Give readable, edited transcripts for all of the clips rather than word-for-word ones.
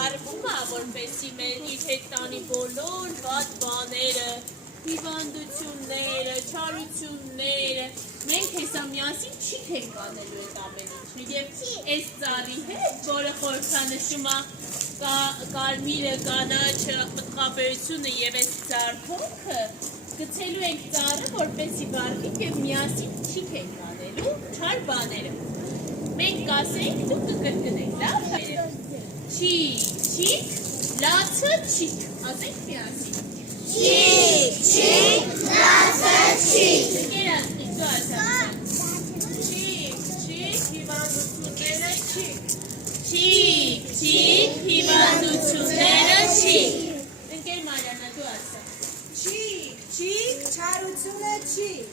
արվում է, որպեսզի մեր իր հետ տանի բոլոր վատ բաները, հիվանդությունները, չարությունները, մենք հեսա միասին չիք ենք անելու այդ ամեն ինչը և այս ծառի հետ, որը խորհրդանշում է կարմիրը, կանաչը, պտղաբերությունը և այս ձարփոքը, գցելու ենք ծառը, որպեսզի վառվի և միասին չիք ենք անելու չար բաները։ Մենք կասենք, դուք կկրկնենք, լավ։ Չիք, չիք, լացը չիք, ասենք միասին։ Չիք, չիք, լացը չիք։ Ընկերացնիկ, դու ասացան։ Չիք, չիք, հիվանդությունները չիք։ Չիք, չիք, հիվանդությունները չիք։ Ընկեր Մարիանա, դու ասա։ Չիք, չիք, չարությունը չիք։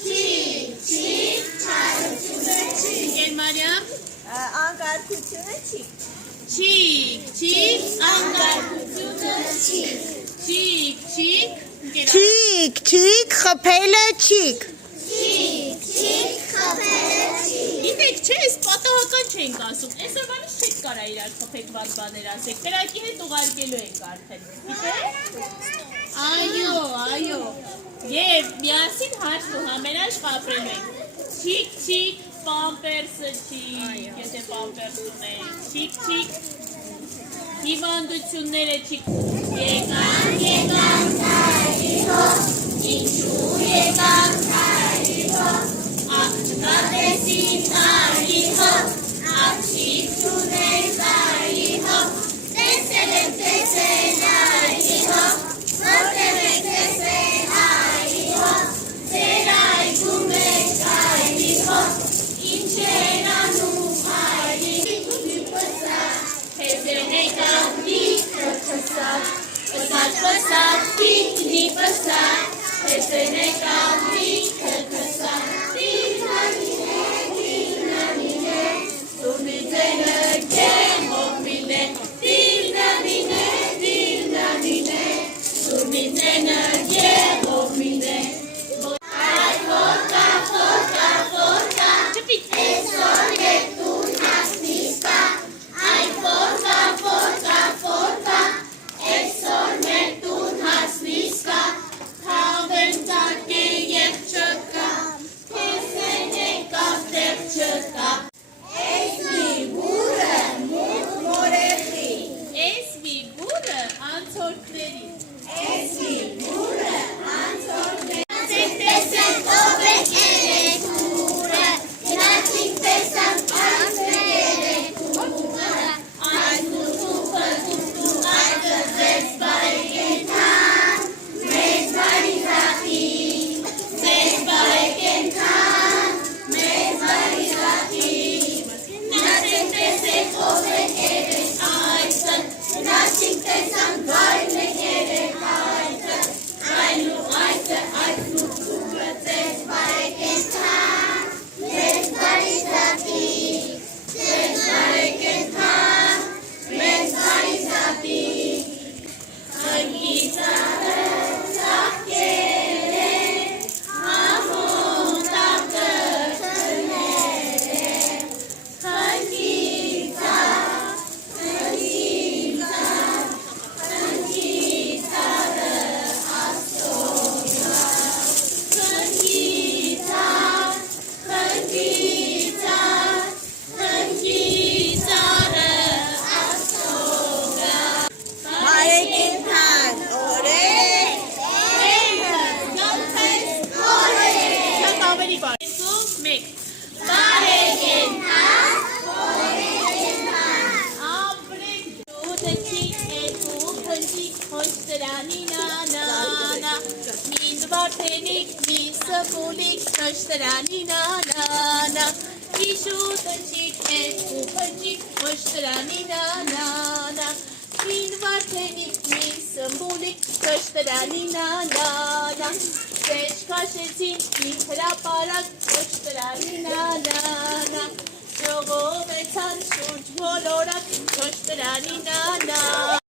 Չիք, չիք, չարությունը չիք։ Ընկեր Մարիամ։ Անկարգությունը չիք։ Չիք, չիք, անկարգությունը չիք։ Չիք, չիք, Չիք, չիք, խփելը չիք։ Չիք, չիք, խփելը չիք։ Գիտեք չէ, այս պատահական չենք ասում, այսօրվանից չեք կարա իրար խփեք վատ բաներ ասեք, կրակի հետ ուղարկելու ենք արդեն, գիտեք։ Այո, և միասին հարց ու համերաշխ ապրելու ենք, չիք, չիք, պամպերսը չիք, եթե պամպերս ունենք, չիք, չիք, հիվանդությունները չիք, եկան քայլի հոտ, ինչու եկան քայլի հոտ, աղջկատեսին արի հոտ, աղջիկ չունենք արի հոտ, տեսել արի հոտ, որտեղ եք տեսել արի հոտ, ձեր այգում եք արի հոտ, ինչ են անում արի պսակ, հեզեն եկան դիքը պսակ, պսակ, դիքնի պսակ, հեզեն եկան դիքը պսակ, Ժողովեցան շուրջ բոլորակ, ոչ տրանի նանա